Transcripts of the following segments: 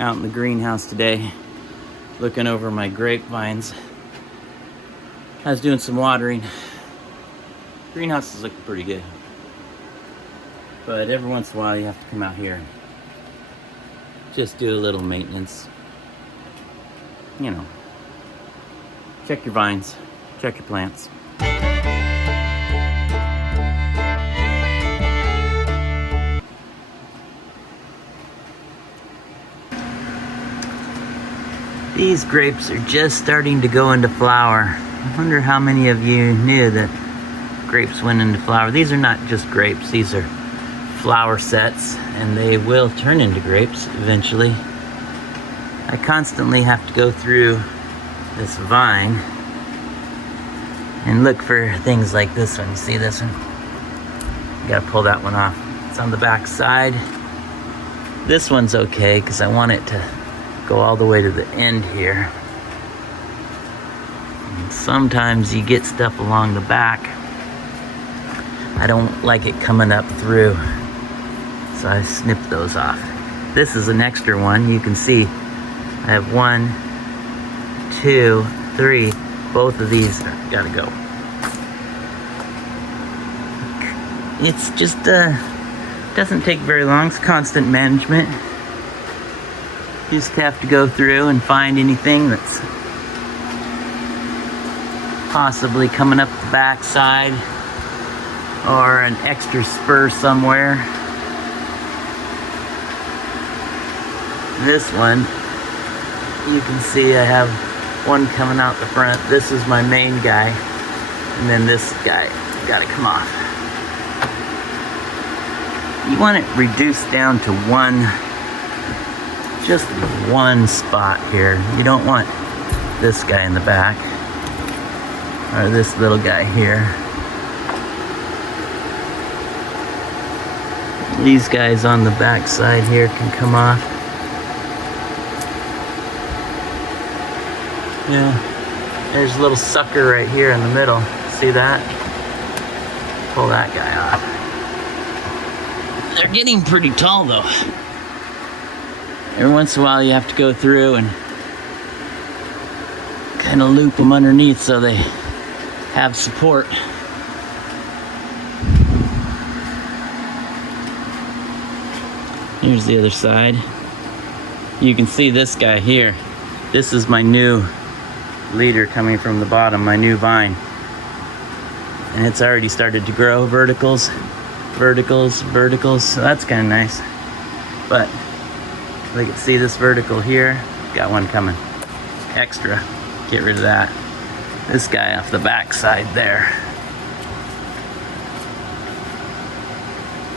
out in the greenhouse today, looking over my grapevines. I was doing some watering. Greenhouse is looking pretty good, but every once in a while you have to come out here and just do a little maintenance. You know, check your vines, check your plants. These grapes are just starting to go into flower. I wonder how many of you knew that grapes went into flower. These are not just grapes, these are flower sets, and they will turn into grapes eventually. I constantly have to go through this vine and look for things like this one. You see this one? You gotta pull that one off. It's on the back side. This one's okay because I want it to go all the way to the end here. And sometimes you get stuff along the back. I don't like it coming up through, so I snip those off. This is an extra one. You can see I have 1, 2, 3. Both of these gotta go. It's just doesn't take very long. It's constant management. You just have to go through and find anything that's possibly coming up the backside or an extra spur somewhere. This one, you can see I have one coming out the front. This is my main guy, and then this guy gotta come off. You want it reduced down to just one spot here. You don't want this guy in the back or this little guy here. These guys on the back side here can come off. Yeah, there's a little sucker right here in the middle. See that? Pull that guy off. They're getting pretty tall though. Every once in a while you have to go through and kind of loop them underneath so they have support. Here's the other side. You can see this guy here. This is my new leader coming from the bottom, my new vine. And it's already started to grow verticals, verticals, verticals. So that's kind of nice. But we can see this vertical here. Got one coming. Extra. Get rid of that. This guy off the back side there.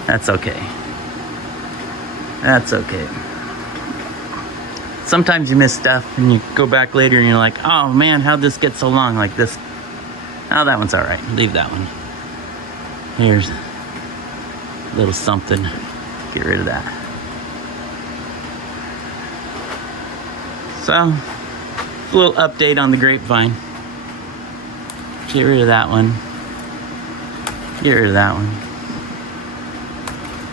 That's okay. That's okay. Sometimes you miss stuff and you go back later and you're like, oh man, how'd this get so long like this? Oh, that one's all right. Leave that one. Here's a little something. Get rid of that. So, a little update on the grapevine. Get rid of that one. Get rid of that one.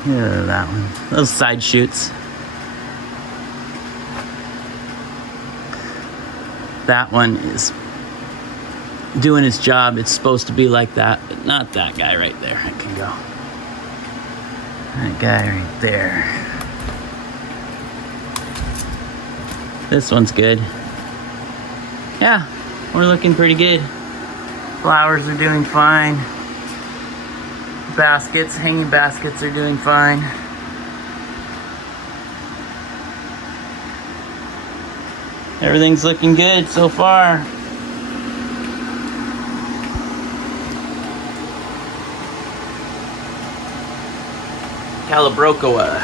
Get rid of that one. Those side shoots. That one is doing its job. It's supposed to be like that, but not that guy right there. It can go. That guy right there. This one's good. Yeah, we're looking pretty good. Flowers are doing fine. Baskets, hanging baskets are doing fine. Everything's looking good so far. Calabrocoa.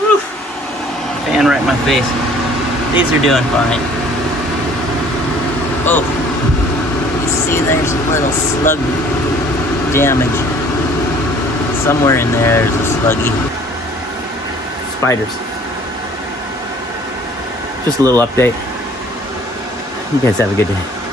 Woo! Fan right in my face. These are doing fine. Oh, you see there's a little slug damage. Somewhere in there's a sluggy. Spiders. Just a little update. You guys have a good day.